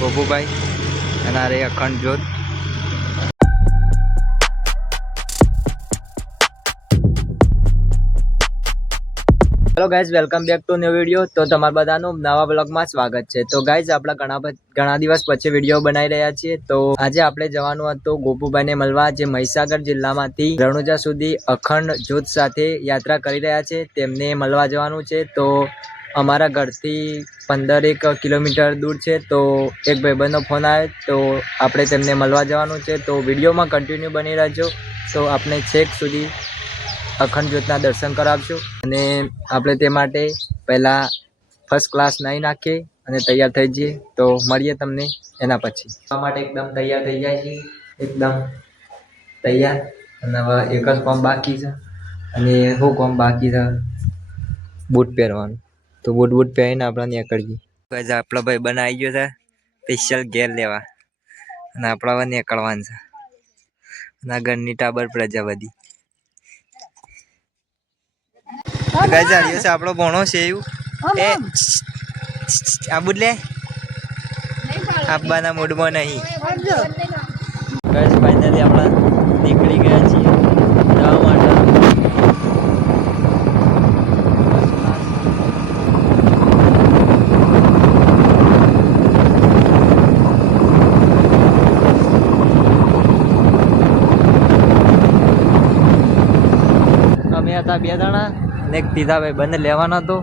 ગોપુભાઈ અને આ રહી અખંડ જ્યોત. Hello guys, welcome back to new video. તો તમારા બધાનું નવા બ્લોગમાં સ્વાગત છે. તો ગાઈઝ, આપણા ઘણા દિવસ પછી વિડીયો બનાવી રહ્યા છીએ. તો આજે આપણે જવાનું હતું ગોપુભાઈને મળવા, જે મહીસાગર જિલ્લામાંથી રણુજા સુધી અખંડ જ્યોત સાથે યાત્રા કરી રહ્યા છે. તેમને મળવા જવાનું છે. તો અમારા ઘરથી 15 કિલોમીટર દૂર છે. તો એક ભાઈબંધનો ફોન આવ્યો, તો આપણે તેમને મળવા જવાનું છે. તો વિડીયોમાં કન્ટિન્યુ બની રહેજો. તો આપણે છેક સુધી અખંડ જ્યોતના દર્શન કરાવશું. અને આપણે તે માટે પહેલાં ફર્સ્ટ ક્લાસ નાહી નાખીએ અને તૈયાર થઈ જઈએ. તો મળીએ તમને એના પછી. આ માટે એકદમ તૈયાર થઈ જાય છે, એકદમ તૈયાર. અને હવે એક જ કોમ બાકી છે. અને શું કોમ બાકી છે? બૂટ પહેરવાનું. તો બૂટ પહેરીને આપણે નીકળીએ. આપણો ભાઈ બનાવી ગયો છે સ્પેશિયલ ઘેર લેવા, અને આપણે હવે નીકળવાનું છે. અને ઘરની ટાબર પ્રજાપતિ ગાઈઝ, આપણો ભણો છે એવું એ આ બુડલે આપવાના મૂડમાં નહીં. ગાઈઝ, ફાઇનલી આપણે નીકળી ગયા છીએ જવા માટે. અમે હતા 2 જણા ને એક તીધા ભાઈ બંને લેવાનો હતો.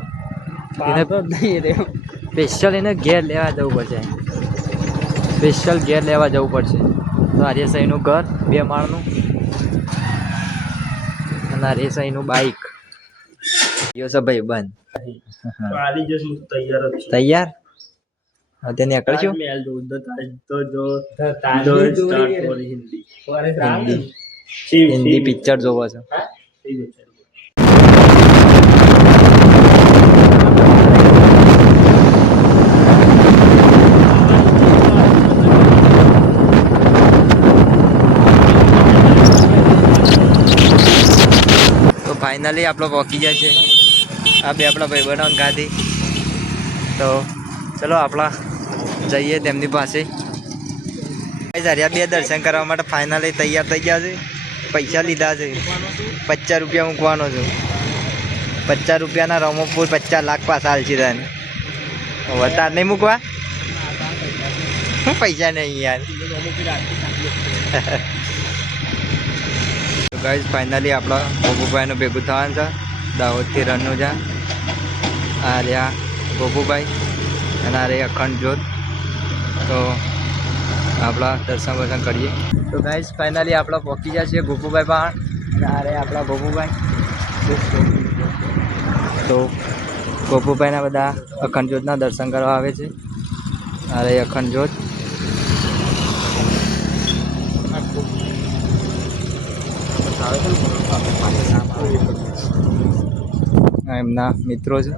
સ્પેશિયલ એને ઘેર લેવા જવું પડશે. સ્પેશિયલ ઘેર લેવા જવું પડશે. તો આર્યસાઈનું ઘર 2 માળનું, અને આર્યસાઈનું બાઈક. યો છે ભાઈ બંધ તૈયાર. હા, તે નીકળશું. હિન્દી પિક્ચર જોવો છે. તો ફાઇનલી આપણો પહોંચી જાય છે. આ બે આપણા ભાઈ બનાવ ગાદી. તો ચલો આપણા જઈએ તેમની પાસે. હરિયા 2 દર્શન કરવા માટે ફાઇનલી તૈયાર થઈ ગયા છે. પૈસા લીધા છે, 50 રૂપિયા મૂકવાનો છું. 50 રૂપિયાના રમોપુર 50 લાખ પાછા હાલ છે. તને વધારે નહીં મૂકવા? પૈસા નહીં યાર. ગાઈઝ, ફાઇનલી આપણા ગોપુભાઈનું ભેગું થવાનું છે. દાહોદથી રણુજા. આ રહ્યા ગોપુભાઈ અને આ રહી અખંડ જ્યોત. તો આપણા દર્શન કરીએ. તો ગાઈઝ, ફાઇનલી આપણે પહોંચી ગયા છીએ ગોપુભાઈ પાસે. અને આ રહ્યા આપણા ગોપુભાઈ. તો ગોપુભાઈના બધા અખંડ જ્યોતના દર્શન કરવા આવે છે. આ રહી અખંડ જ્યોત. એમના મિત્રો છે.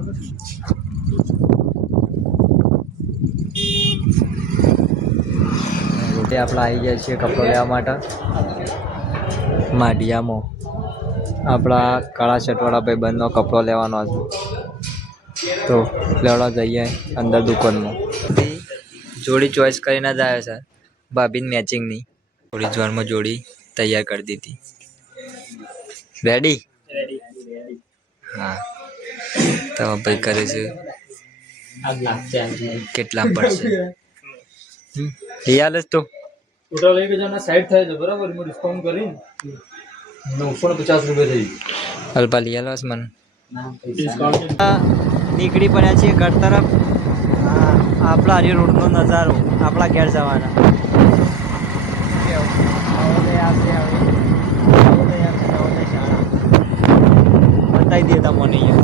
તે આપણે આવી ગયા છીએ કપડો લેવા માટે માઢિયામાં. આપણા કાળા શર્ટવાળા ભાઈ બંધનો કપડો લેવાનો છે. તો લેવડા જઈએ અંદર દુકાનમાં. જોડી ચોઈસ કરીને જ આવ્યો છે, ભાભીને મેચિંગની. થોડી જોરમાં જોડી તૈયાર કરી દીધી. રેડી? હા. તો ભાઈ કરે છે. કેટલા પડશે? યાદ જ તો ટોટલ 1000 સાઈડ થાય છે, બરાબર? એમાં ડિસ્કાઉન્ટ કરીને 950 રૂપિયા થઈ. અલ્પા લઈ આલો મને. નીકળી પડ્યા છીએ ઘર તરફ. આપણા હરિ રોડનો નજારો, આપણા ઘેર જવાના. બતાવી દેતા મને અહીંયા.